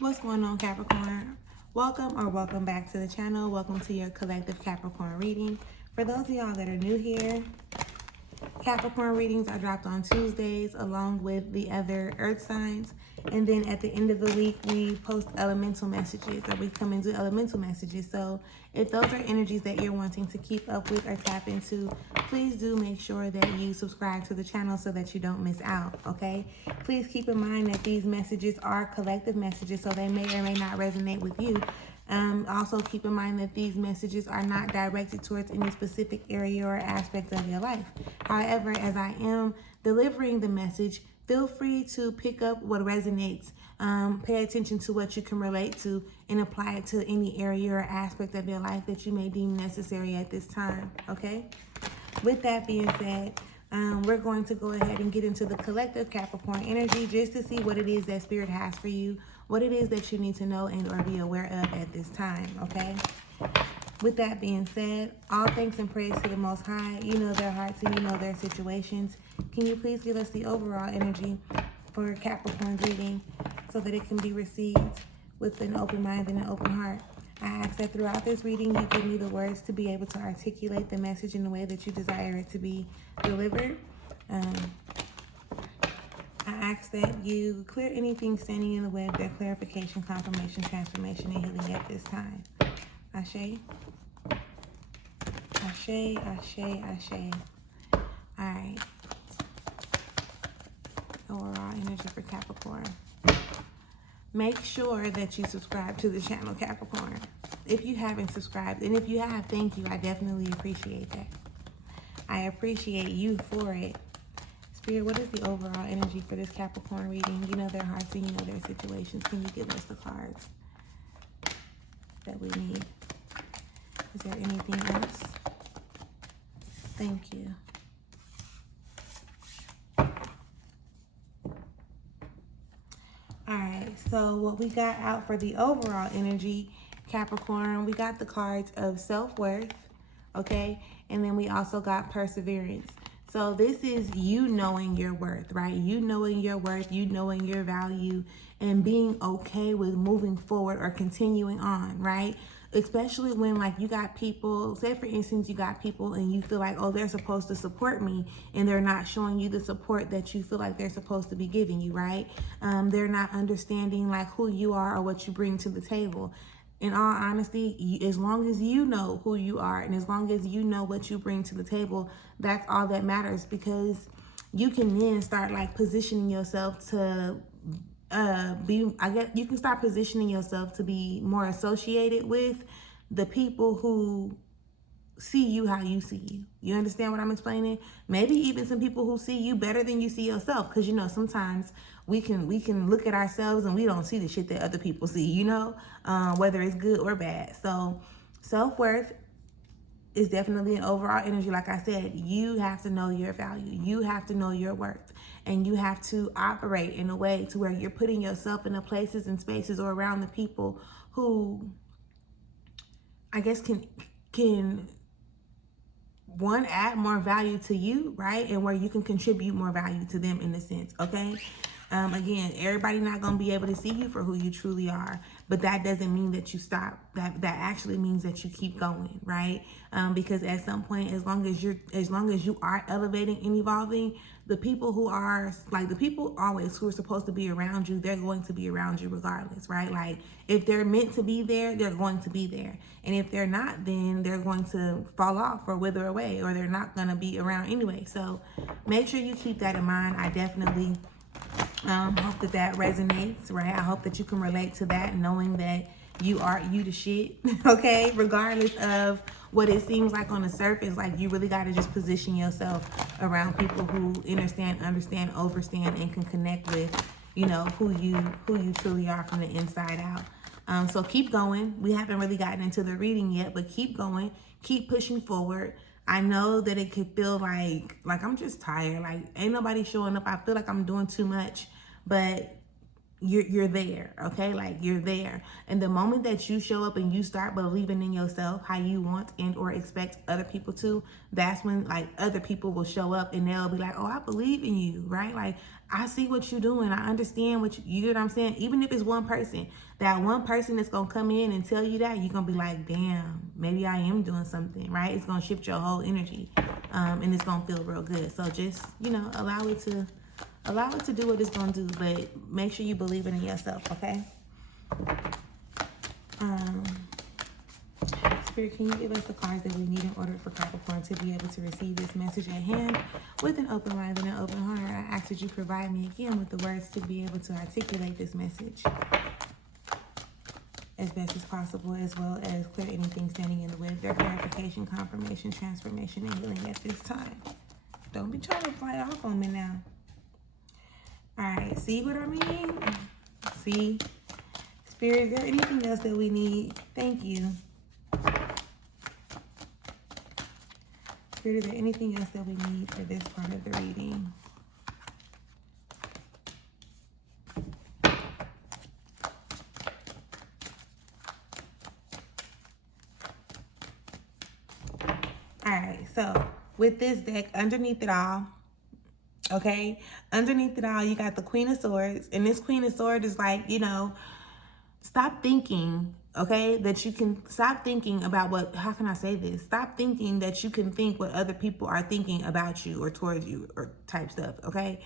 What's going on, Capricorn? Welcome back to the channel. Welcome to your collective Capricorn reading. For those of y'all that are new here, Capricorn readings are dropped on Tuesdays along with the other earth signs. And then at the end of the week, we post elemental messages, or we come and do elemental messages. So if those are energies that you're wanting to keep up with or tap into, please do make sure that you subscribe to the channel so that you don't miss out, okay? Please keep in mind that these messages are collective messages, so they may or may not resonate with you. Also keep in mind that these messages are not directed towards any specific area or aspect of your life. However, as I am delivering the message, feel free to pick up what resonates. Pay attention to what you can relate to and apply it to any area or aspect of your life that you may deem necessary at this time, okay? With that being said, we're going to go ahead and get into the collective Capricorn energy just to see what it is that Spirit has for you, what it is that you need to know and or be aware of at this time, okay? With that being said, all thanks and praise to the Most High. You know their hearts and you know their situations. Can you please give us the overall energy for Capricorn reading so that it can be received with an open mind and an open heart? I ask that throughout this reading, you give me the words to be able to articulate the message in the way that you desire it to be delivered. I ask that you clear anything standing in the way of their clarification, confirmation, transformation, and healing at this time. Ashe. Ashe, Ashe, Ashe. Alright. Overall energy for Capricorn. Make sure that you subscribe to the channel, Capricorn. If you haven't subscribed, and if you have, thank you. I definitely appreciate that. I appreciate you for it. Spirit, what is the overall energy for this Capricorn reading? You know their hearts and you know their situations. Can you give us the cards that we need? Is there anything else? Thank you. Alright, so what we got out for the overall energy, Capricorn, we got the cards of self-worth, okay? And then we also got perseverance. So this is you knowing your worth, right? You knowing your worth, you knowing your value, and being okay with moving forward or continuing on, right? Especially when, like, you got people, say for instance, you got people and you feel like, oh, they're supposed to support me, and they're not showing you the support that you feel like they're supposed to be giving you, right? They're not understanding, like, who you are or what you bring to the table. In all honesty, as long as you know who you are and as long as you know what you bring to the table, that's all that matters, because you can then start, like, positioning yourself to you can start positioning yourself to be more associated with the people who see you how you see you. You understand what I'm explaining? Maybe even some people who see you better than you see yourself, because you know sometimes we can look at ourselves and we don't see the shit that other people see, you know, whether it's good or bad. So self-worth is definitely an overall energy. Like I said, you have to know your value. You have to know your worth. And you have to operate in a way to where you're putting yourself in the places and spaces or around the people who, I guess, can one, add more value to you, right? And where you can contribute more value to them in a sense, okay? Again, everybody not going to be able to see you for who you truly are, but that doesn't mean that you stop. That actually means that you keep going, right? Because at some point, as long as you are elevating and evolving, the people who are, like, the people always who are supposed to be around you, they're going to be around you regardless, right? Like, if they're meant to be there, they're going to be there. And if they're not, then they're going to fall off or wither away, or they're not going to be around anyway. So make sure you keep that in mind. I definitely hope that resonates, right? I hope that you can relate to that, knowing that you are you the shit, okay? Regardless of what it seems like on the surface, like, you really got to just position yourself around people who understand, overstand, and can connect with, you know, who you truly are from the inside out. So keep going. We haven't really gotten into the reading yet, but keep going, keep pushing forward. I know that it could feel like I'm just tired. Like, ain't nobody showing up. I feel like I'm doing too much, but you're there, okay? Like, you're there. And the moment that you show up and you start believing in yourself how you want and or expect other people to, that's when like other people will show up and they'll be like, oh, I believe in you, right? Like, I see what you're doing. I understand what you get what I'm saying? Even if it's one person, that one person that's gonna come in and tell you that, you're gonna be like, damn, maybe I am doing something, right? It's gonna shift your whole energy, and it's gonna feel real good. So just, allow it to do what it's gonna do, but make sure you believe it in yourself, okay? Spirit, can you give us the cards that we need in order for Capricorn to be able to receive this message at hand with an open mind and an open heart? I ask that you provide me again with the words to be able to articulate this message as best as possible, as well as clear anything standing in the way of their clarification, confirmation, transformation, and healing at this time. Don't be trying to fly off on me now. All right, see what I mean? See? Spirit, is there anything else that we need? Thank you. Spirit, is there anything else that we need for this part of the reading? All right, so with this deck, underneath it all, okay, underneath it all, you got the Queen of Swords, and this Queen of Swords is like, stop thinking, okay, that you can, stop thinking about what, how can I say this? Stop thinking that you can think what other people are thinking about you or towards you or type stuff, okay?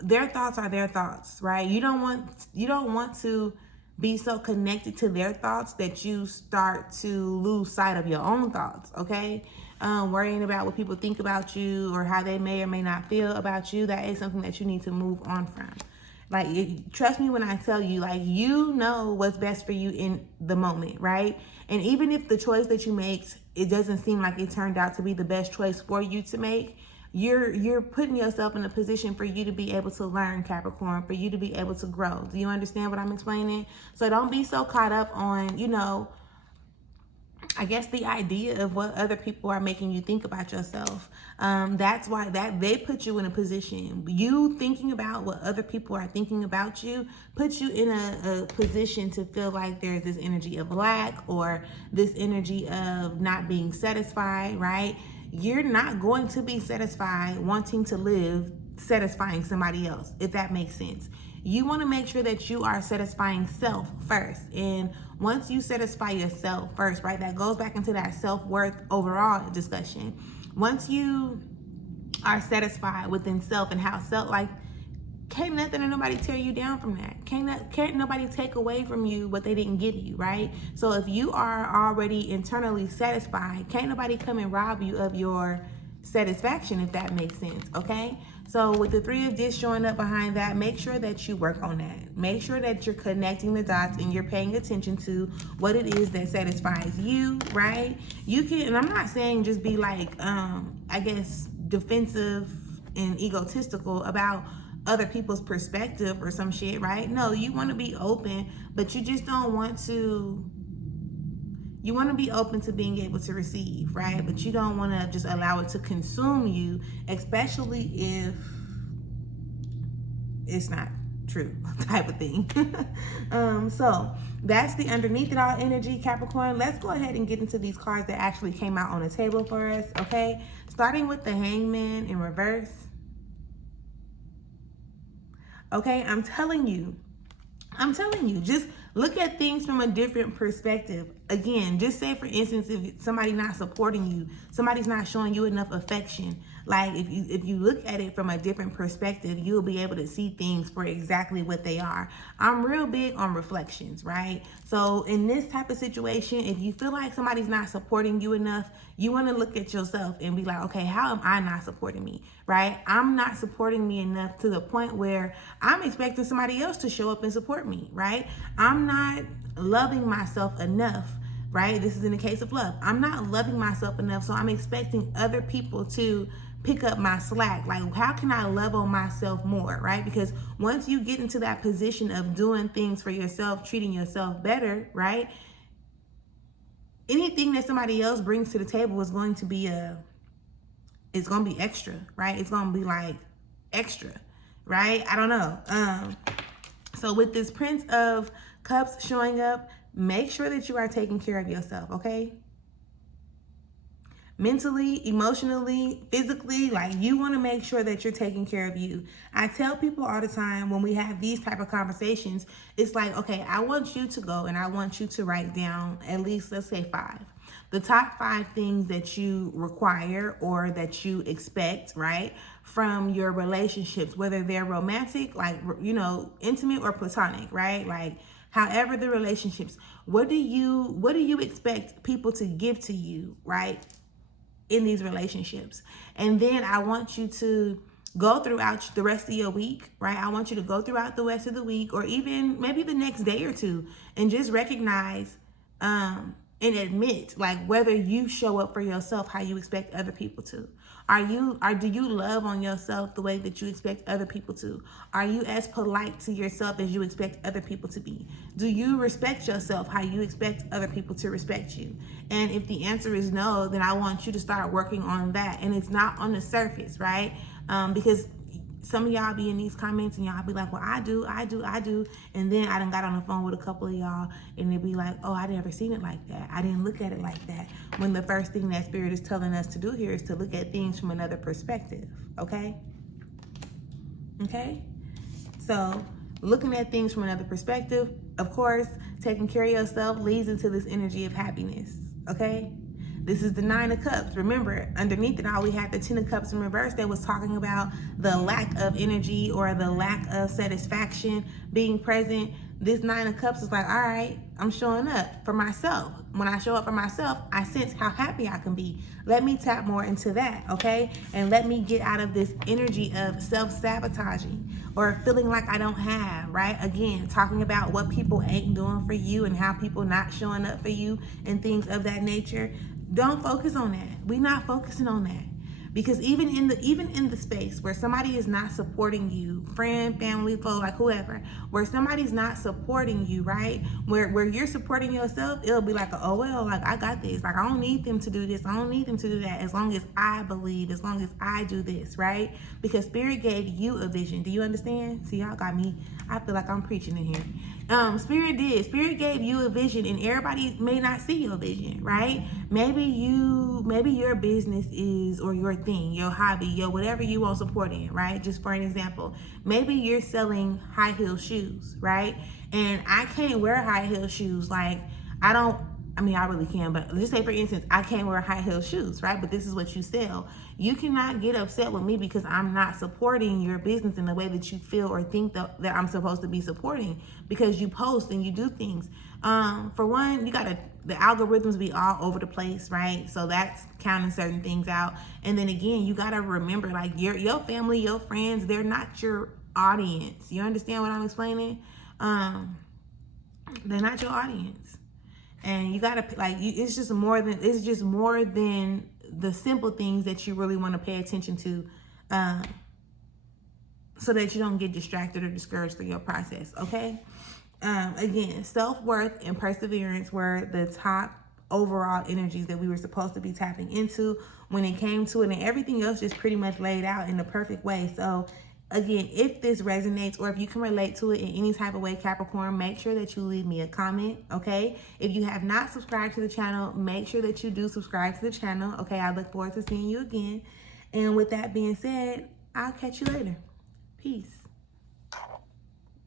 Their thoughts are their thoughts, right? You don't want to be so connected to their thoughts that you start to lose sight of your own thoughts, okay? Worrying about what people think about you or how they may or may not feel about you, that is something that you need to move on from. Like, trust me when I tell you, like, you know what's best for you in the moment, right? And even if the choice that you make, it doesn't seem like it turned out to be the best choice for you to make, you're putting yourself in a position for you to be able to learn, Capricorn, for you to be able to grow. Do you understand what I'm explaining? So don't be so caught up on, I guess the idea of what other people are making you think about yourself. That's why they put you in a position. You thinking about what other people are thinking about you puts you in a position to feel like there's this energy of lack or this energy of not being satisfied, right? You're not going to be satisfied wanting to live satisfying somebody else, if that makes sense. You want to make sure that you are satisfying self first. And once you satisfy yourself first, right, that goes back into that self-worth overall discussion. Once you are satisfied within self and how self, like, can't nothing or nobody tear you down from that. Can't nobody take away from you what they didn't give you, right? So if you are already internally satisfied, can't nobody come and rob you of your satisfaction, if that makes sense, okay? So with the Three of Discs showing up behind that, make sure that you work on that. Make sure that you're connecting the dots and you're paying attention to what it is that satisfies you, right? You can, and I'm not saying just be like, I guess, defensive and egotistical about other people's perspective or some shit, right? No, you want to be open, but you just don't want to, you want to be open to being able to receive, right? But you don't want to just allow it to consume you, especially if it's not true type of thing. So that's the underneath it all energy, Capricorn. Let's go ahead and get into these cards that actually came out on the table for us, okay? Starting with the Hangman in reverse. Okay, I'm telling you, just look at things from a different perspective. Again, just say, for instance, if somebody's not supporting you, somebody's not showing you enough affection, like if you look at it from a different perspective, you'll be able to see things for exactly what they are. I'm real big on reflections, right? So in this type of situation, if you feel like somebody's not supporting you enough, you want to look at yourself and be like, okay, how am I not supporting me, right? I'm not supporting me enough to the point where I'm expecting somebody else to show up and support me, right? I'm not loving myself enough, right? This is in the case of love. I'm not loving myself enough, so I'm expecting other people to pick up my slack. Like, how can I love on myself more, right? Because once you get into that position of doing things for yourself, treating yourself better, right? Anything that somebody else brings to the table is going to be it's going to be extra, right? It's going to be like extra, right? I don't know. So with this Prince of Cups showing up, make sure that you are taking care of yourself, okay? Mentally, emotionally, physically, like you want to make sure that you're taking care of you. I tell people all the time when we have these type of conversations, it's like, okay, I want you to go and I want you to write down at least, let's say 5. The top 5 things that you require or that you expect, right, from your relationships, whether they're romantic, like, intimate or platonic, right? Like, however the relationships, what do you expect people to give to you, right, in these relationships? And then I want you to go throughout the rest of your week, right? I want you to go throughout the rest of the week or even maybe the next day or two and just recognize and admit like whether you show up for yourself how you expect other people to. Do you love on yourself the way that you expect other people to? Are you as polite to yourself as you expect other people to be? Do you respect yourself how you expect other people to respect you? And if the answer is no, then I want you to start working on that. And it's not on the surface, right? Because some of y'all be in these comments and y'all be like, well, I do. And then I done got on the phone with a couple of y'all and they be like, oh, I never seen it like that. I didn't look at it like that. When the first thing that Spirit is telling us to do here is to look at things from another perspective, okay? Okay? So looking at things from another perspective, of course, taking care of yourself leads into this energy of happiness, okay? This is the 9 of Cups. Remember, underneath it all, we had the 10 of Cups in reverse that was talking about the lack of energy or the lack of satisfaction being present. This 9 of Cups is like, all right, I'm showing up for myself. When I show up for myself, I sense how happy I can be. Let me tap more into that, okay? And let me get out of this energy of self-sabotaging or feeling like I don't have, right? Again, talking about what people ain't doing for you and how people not showing up for you and things of that nature. Don't focus on that. We're not focusing on that. Because even in the space where somebody is not supporting you, friend, family, foe, like whoever, where somebody's not supporting you, right? Where you're supporting yourself, it'll be like, oh well, like I got this. Like I don't need them to do this. I don't need them to do that. As long as I believe, as long as I do this, right? Because Spirit gave you a vision. Do you understand? See, y'all got me. I feel like I'm preaching in here. Spirit did. Spirit gave you a vision, and everybody may not see your vision, right? Maybe your business is, or your thing, your hobby, your whatever you want support in, right? Just for an example, maybe you're selling high heel shoes, right? And I can't wear high heel shoes. Like I really can, but just say for instance, I can't wear high heel shoes, right? But this is what you sell. You cannot get upset with me because I'm not supporting your business in the way that you feel or think that I'm supposed to be supporting, because you post and you do things. For one, the algorithms be all over the place, right? So that's counting certain things out. And then again, you gotta remember, like your family, your friends, they're not your audience. You understand what I'm explaining? They're not your audience. And you gotta it's just more than the simple things that you really want to pay attention to, so that you don't get distracted or discouraged through your process. Okay. Again, self-worth and perseverance were the top overall energies that we were supposed to be tapping into when it came to it, and everything else just pretty much laid out in the perfect way. So again, if this resonates or if you can relate to it in any type of way, Capricorn, make sure that you leave me a comment, okay? If you have not subscribed to the channel, make sure that you do subscribe to the channel, okay? I look forward to seeing you again. And with that being said, I'll catch you later. Peace.